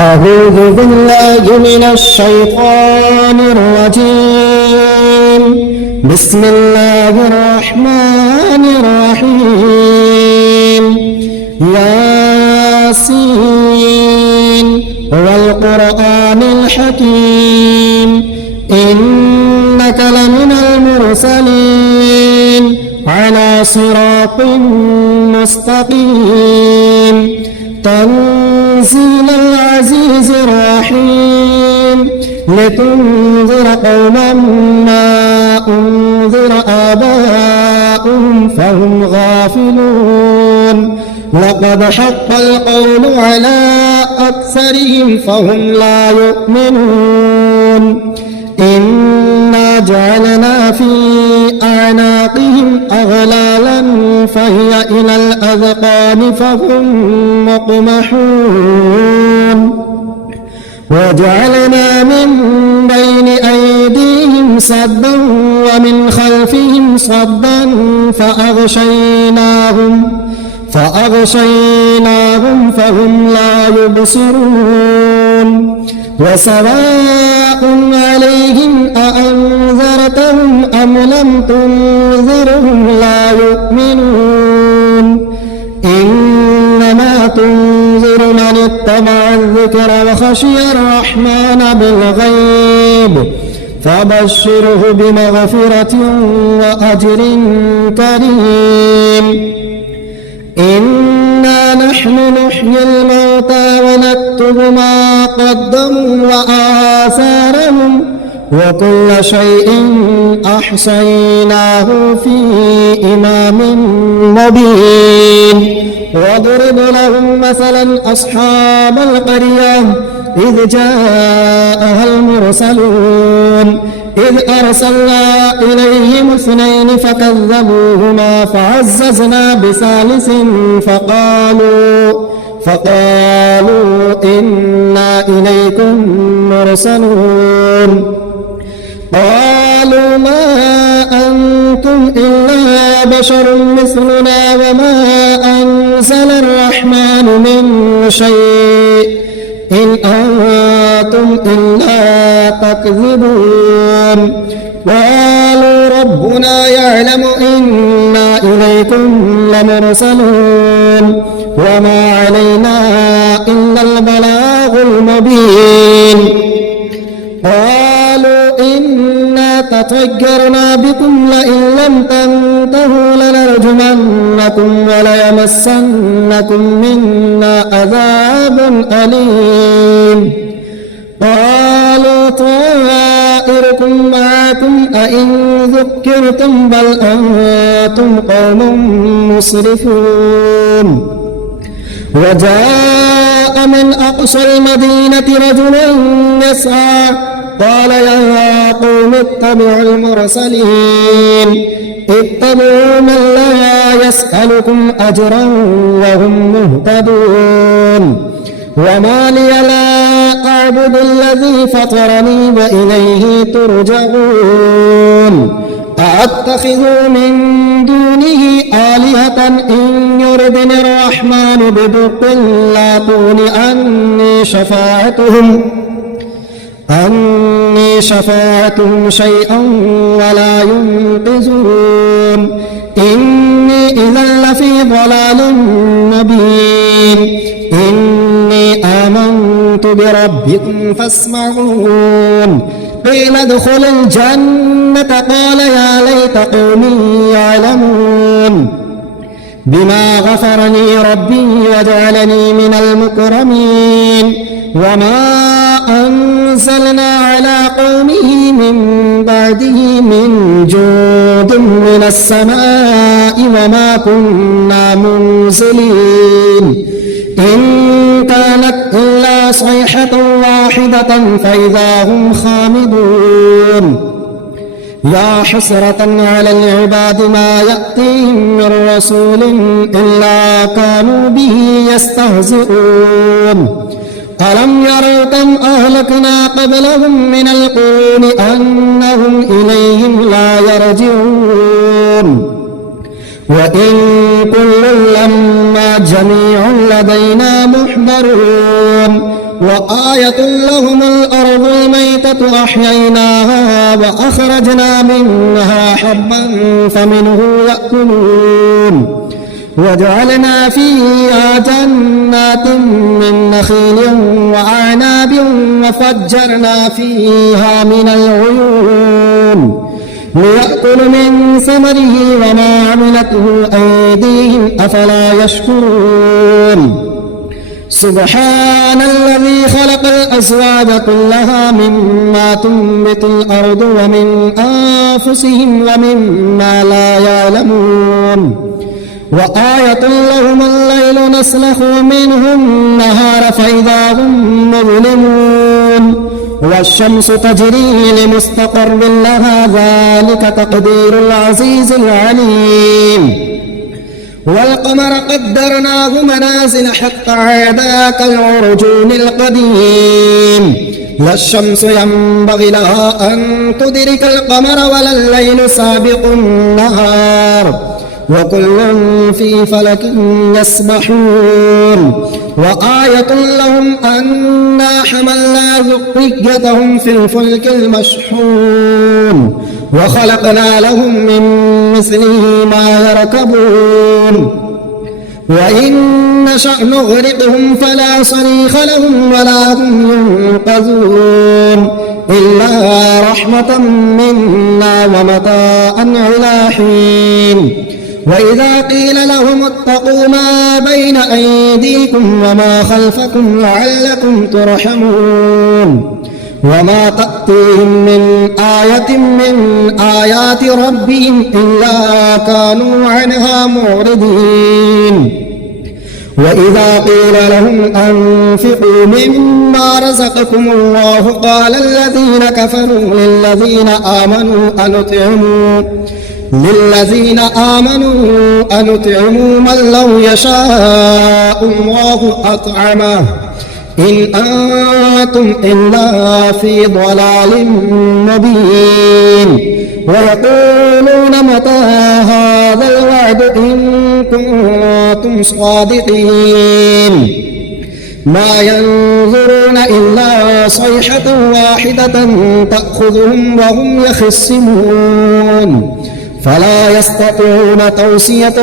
أعوذ بالله من الشيطان الرجيم. بسم الله الرحمن الرحيم. ياسين والقرآن الحكيم إنك لمن المرسلين على صراط مستقيم تنزيل العزيز الرحيم لتنذر قوما ما أنذر آباؤهم فهم غافلون لقد حق القول على أكثرهم فهم لا يؤمنون إنا جعلنا في أعناقهم أغلالا فهي إلى الأذقان فهم مقمحون وجعلنا من بين أيديهم سدا ومن خلفهم صدا فأغشيناهم فهم لا يبصرون وسواء عليهم أأنذرتهم أم لم تنذرهم لا يؤمنون إنما تنذر من اتبع الذكر وخشي الرحمن بالغيب فبشره بمغفرة وأجر كريم. إنا نحن نحيي الموتى ونكتب ما قدموا وآثارهم وكل شيء أحصيناه في إمام مبين. واضرب لهم مثلا أصحاب القرية إذ جاءها المرسلون إذ أرسلنا إليهم 2 فكذبوهما فعززنا بثالث فقالوا إنا إليكم مرسلون قالوا ما أنتم إلا بشر مثلنا وما أنزل الرحمن من شيء إن أنتم إلا تكذبون قالوا ربنا يعلم إنا إليكم لمرسلون وما علينا إلا البلاغ المبين. قالوا إنا تطيرنا بكم لئن لم تنتهوا لنرجمنكم وليمسنكم منا عذاب أليم. قالوا طائركم معكم أئن ذكرتم بل أنتم قوم مسرفون. وجاء من أقصى المدينة رجل يسعى قال يا قوم اتبعوا المرسلين اتبعوا من لا يسألكم أجرا وهم مهتدون. وما لي لا أعبد الذي فطرني وإليه ترجعون. أأتخذ من دونه آلهة إن يردني الرحمن بضر لا تغن عني شفاعتهم شيئا ولا ينقذون. إني إذا لفي ضلال مبين. إني آمنت بربكم فاسمعون. قيل ادخل الجنة قال يا ليت قومي يعلمون بما غفرني ربي وجعلني من المكرمين. وما أنزلنا على قومه من بعده من جود من السماء وما كنا منزلين إن كانت إلا صيحة واحدة فإذا هم خامدون. يا حسرة على العباد ما يأتيهم من رسول إلا كانوا به يستهزئون. ألم يروا كم أهلكنا قبلهم من القرون أنهم إليهم لا يرجعون. وإن كل لما جميع لدينا محضرون وآية لهم الأرض الميتة أحييناها وأخرجنا منها حبا فمنه يأكلون وجعلنا فيها جنات من نخيل وأعناب وفجرنا فيها من العيون ليأكل من ثمره وما عملته أيديهم أفلا يشكرون سبحان الذي خلق الأزواج كلها مما تنبت الأرض ومن أنفسهم ومما لا يعلمون وآية لهم الليل نسلخ منه النهار فإذا هم مظلمون والشمس تجري لمستقر لها ذلك تقدير العزيز العليم والقمر قدرناه منازل حتى عاد كالعرجون القديم لا الشمس ينبغي لها أن تدرك القمر ولا الليل سابق النهار وكل في فلك يسبحون وآية لهم أنا حملنا ذريتهم في الفلك المشحون وخلقنا لهم من مثله ما يركبون وإن نشأ نغرقهم فلا صريخ لهم ولا هم ينقذون إلا رحمة منا ومتاعا إلى حين وإذا قيل لهم اتقوا ما بين أيديكم وما خلفكم لعلكم ترحمون وما تأتيهم من آية من آيات ربهم إلا كانوا عنها معرضين وإذا قيل لهم أنفقوا مما رزقكم الله قال الذين كفروا للذين آمنوا أنطعموا من لو يشاء الله أطعمه إن أنتم إلا في ضلال مبين ويقولون متى هذا الوعد إن كنتم صادقين ما ينظرون إلا صيحة واحدة تأخذهم وهم يخصمون فلا يستطيعون توصية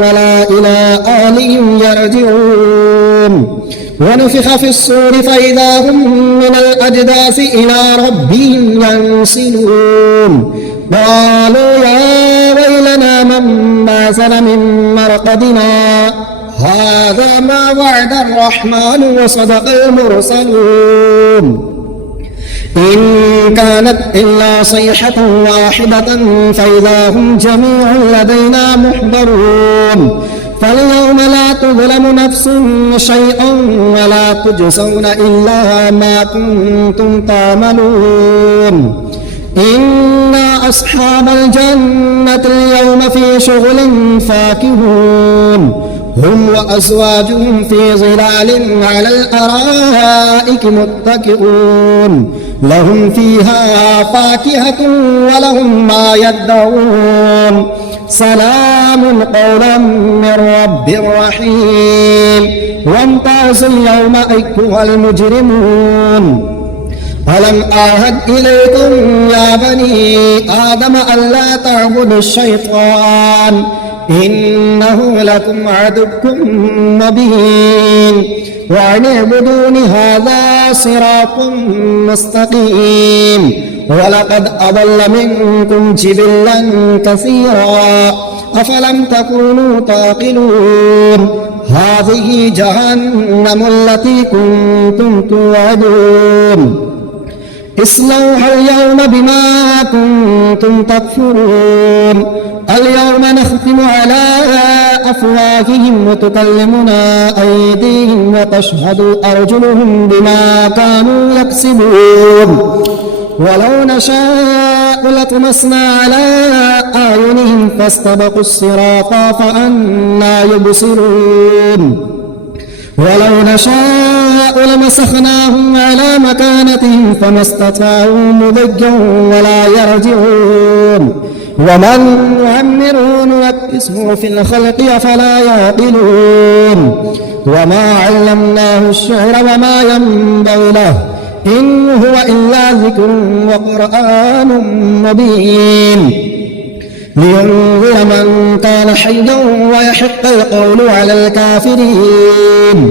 ولا إلى أهلهم يرجعون ونفخ في الصور فإذا هم من الأجداث إلى ربهم ينسلون قالوا يا ويلنا من بعثنا من مرقدنا هذا ما وعد الرحمن وصدق المرسلون إن كانت إلا صيحة واحدة فإذا هم جميع لدينا محضرون فاليوم لا تظلم نفس شيئا ولا تجزون إلا ما كنتم تعملون إنا أصحاب الجنة اليوم في شغل فاكهون هم وأزواجهم في ظلال على الأرائك متكئون لهم فيها فاكهة ولهم ما يدعون سلام قولا من رب رحيم وامتازوا اليوم أيها المجرمون ألم أعهد إليكم يا بني آدم ألا تعبدوا الشيطان إنه لكم عدو مبين وأن اعبدون هذا صراط مستقيم ولقد أضل منكم جبلا كثيرا أفلم تكونوا تعقلون هذه جهنم التي كنتم توعدون اصلوها اليوم بما كنتم تكفرون اليوم نختم على أفواههم وتكلمنا أيديهم وتشهد أرجلهم بما كانوا يكسبون ولو نشاء لطمسنا على أعينهم فاستبقوا الصراط فأنى يبصرون ولو نشاء لمسخناهم على مكانتهم فما استطاعوا مضيا ولا يرجعون ومن نعمره ننكسه في الخلق أفلا يعقلون وما علمناه الشعر وما ينبغي له إن هو إلا ذكر وقرآن مبين لينذر من كان حيا ويحق القول على الكافرين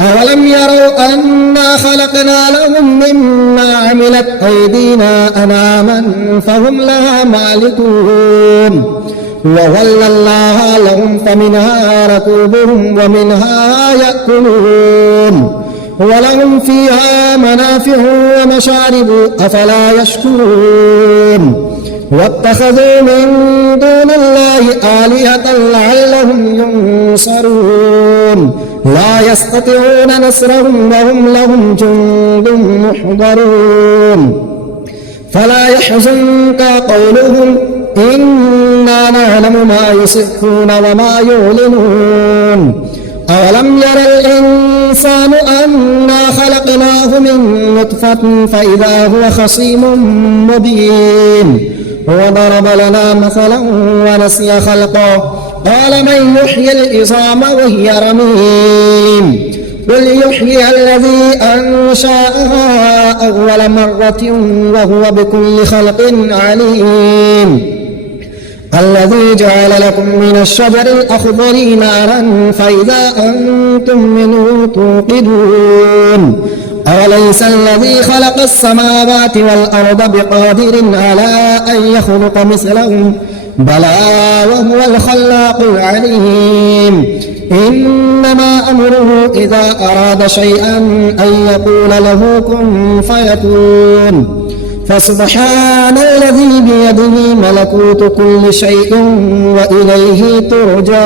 أولم يروا أنا خلقنا لهم مما عملت أيدينا أنعاما فهم لها مالكون وظللناها لهم فمنها ركوبهم ومنها يأكلون ولهم فيها منافع ومشارب أفلا يشكرون واتخذوا من دون الله آلهة لعلهم ينصرون لا يستطيعون نصرهم وهم لهم جند محضرون فلا يحزنك قولهم إنا نعلم ما يسرون وما يعلنون أولم ير الإنسان أنا خلقناه من نطفة فإذا هو خصيم مبين وضرب لنا مثلا ونسي خلقه قال من يحيي العظام وهي رميم قل يحيي الذي أنشأها أول مرة وهو بكل خلق عليم الذي جعل لكم من الشجر الأخضر نارا فإذا أنتم منه توقدون أوليس الذي خلق السماوات والأرض بقادر على أن يخلق مثلهم بلى وهو الخلاق العليم إنما أمره إذا أراد شيئا أن يقول له كن فيكون فسبحان الذي بيده ملكوت كل شيء وإليه ترجعون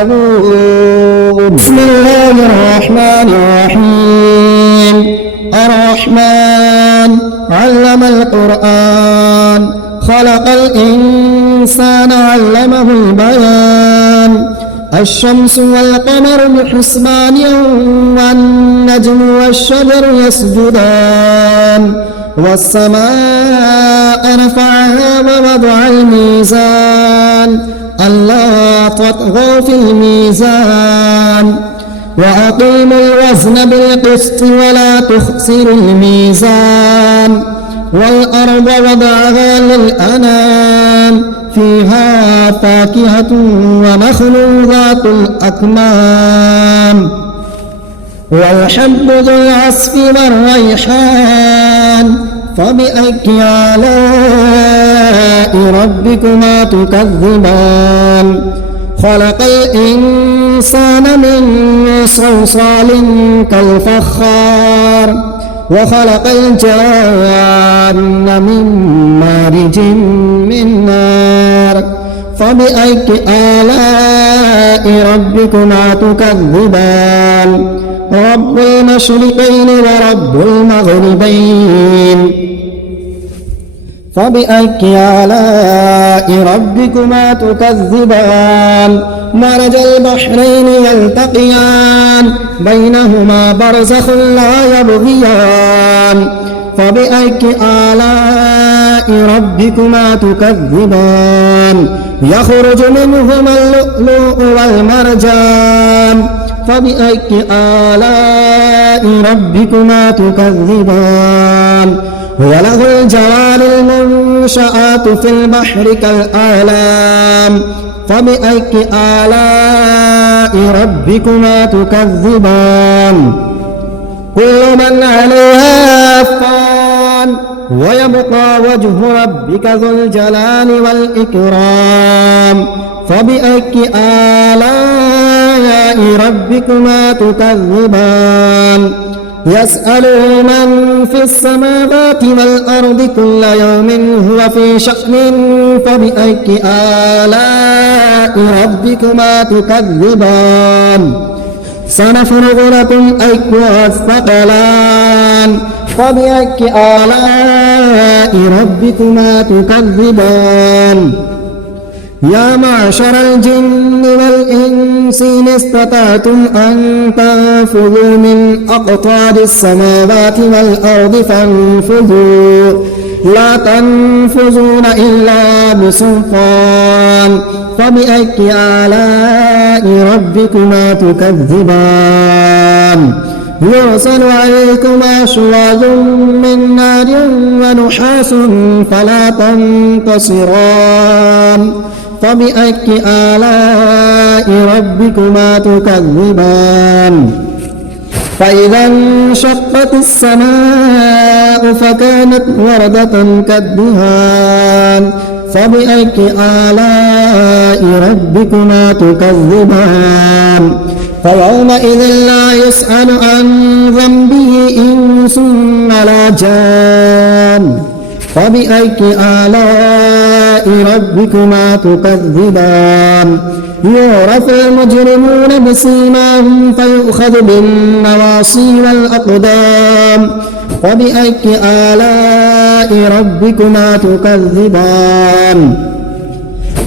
بسم الله الرحمن الرحيم الرحمن علم القرآن خلق الإنسان علمه البيان الشمس والقمر بحسبان والنجم والشجر يسجدان والسماء رفعها ووضع الميزان ألا تطغوا في الميزان وأقيموا الوزن بالقسط ولا تخسروا الميزان والأرض وضعها للأنام فيها فاكهة ونخل ذات الأكمام والحب ذو العصف والريحان فبأي آلاء ربكما تكذبان خلق الإنسان من صلصال كالفخار وخلق الجان من مارج من نار فبأي آلاء ربكما تكذبان رب المشرقين ورب المغربين فبأي آلاء ربكما تكذبان مرج البحرين يلتقيان بينهما برزخ لا يبغيان فبأي آلاء ربكما تكذبان يخرج منهما اللؤلؤ والمرجان فبأي آلاء ربكما تكذبان وله الجوار المنشآت في البحر كالأعلام فبأي آلاء ربكما تكذبان كل من عليها فان ويبقى وجه ربك ذو الجلال والإكرام فبأي آلاء ربكما تكذبان يسأله من في السماوات والأرض كل يوم هو في شأن فبأي آلاء ربكما تكذبان سنفرغ لكم أيها الثقلان فبأي آلاء ربكما تكذبان يا معشر الجن والإنس إن استطعتم أن تنفذوا من أقطار السماوات والأرض فانفذوا لا تنفذون إلا بسلطان فبأي آلاء ربكما تكذبان يرسل عليكما شواظ من نار ونحاس فلا تنتصران فبأي آلاء ربكما تكذبان فإذا انشقت السماء فكانت وردة كالدهان فبأي آلاء ربكما تكذبان فيومئذ لا يسأل عن ذنبه إنس ولا جان فبأي آلاء ربكما تكذبان يعرف المجرمون بسيماهم فيؤخذ بالنواصي والأقدام فبأي آلاء ربكما تكذبان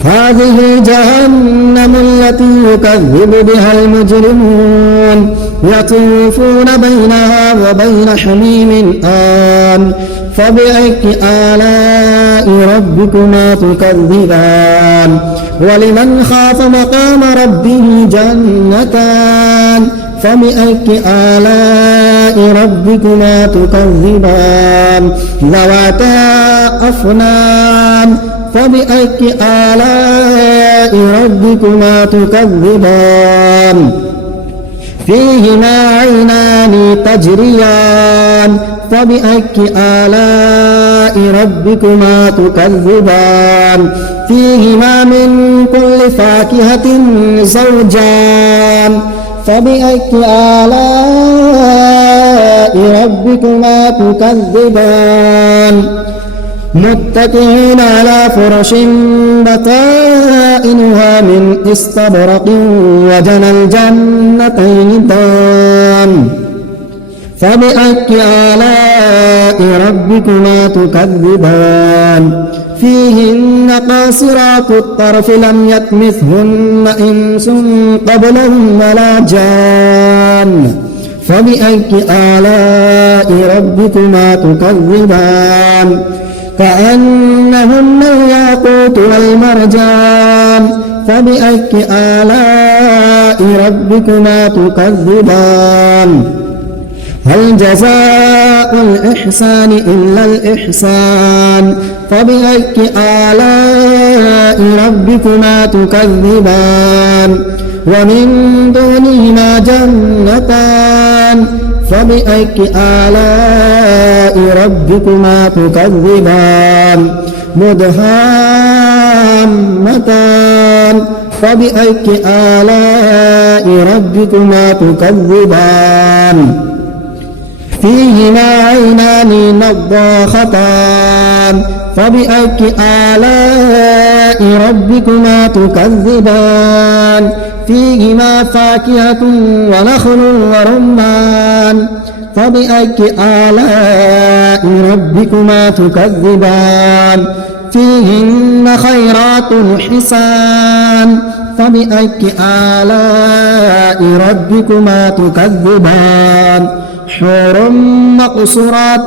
هذه جهنم التي يكذب بها المجرمون يطوفون بينها وبين حميم آن فبأي آلاء ربكما تكذبان ولمن خاف مقام ربه جنتان فبأي آلاء ربكما تكذبان ذواتا أفنان فبأي آلاء ربكما تكذبان فيهما عينان تجريان فبأي آلاء ربكما تكذبان فيهما من كل فاكهة زوجان فبأي آلاء ربكما تكذبان متكئين على فرش بطائنها من استبرق وجنى الجنتين دان فبأي آلاء ربكما تكذبان فيهن قاصرات الطرف لم يطمثهن إنس قبلهم ولا جان فبأي آلاء ربكما تكذبان كأنهن الياقوت والمرجان فبأي آلاء ربكما تكذبان هل جزاء الإحسان إلا الإحسان فبأي آلاء ربكما تكذبان ومن دونهما جنتان فبأي آلاء ربكما تكذبان مدهامتان فبأي آلاء ربكما تكذبان فيهما عينان نضاختان فبأي آلاء ربكما تكذبان فيهما فاكهة ونخل ورمان فبأي آلاء ربكما تكذبان فيهن خيرات حسان فبأي آلاء ربكما تكذبان حور مقصورات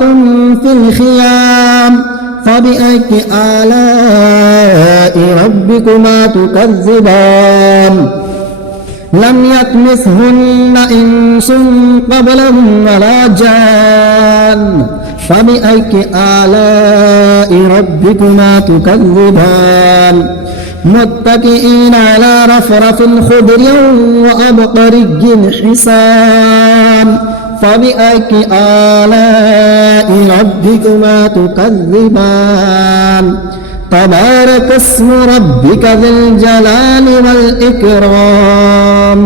في الخيام فبأي آلاء ربكما تكذبان لم يطمثهن إنس قبلهم ولا جان فبأي آلاء ربكما تكذبان متكئين على رفرف خضر وأبقري حسان فبأي آلاء ربكما تكذبان تبارك اسم ربك ذي الجلال والإكرام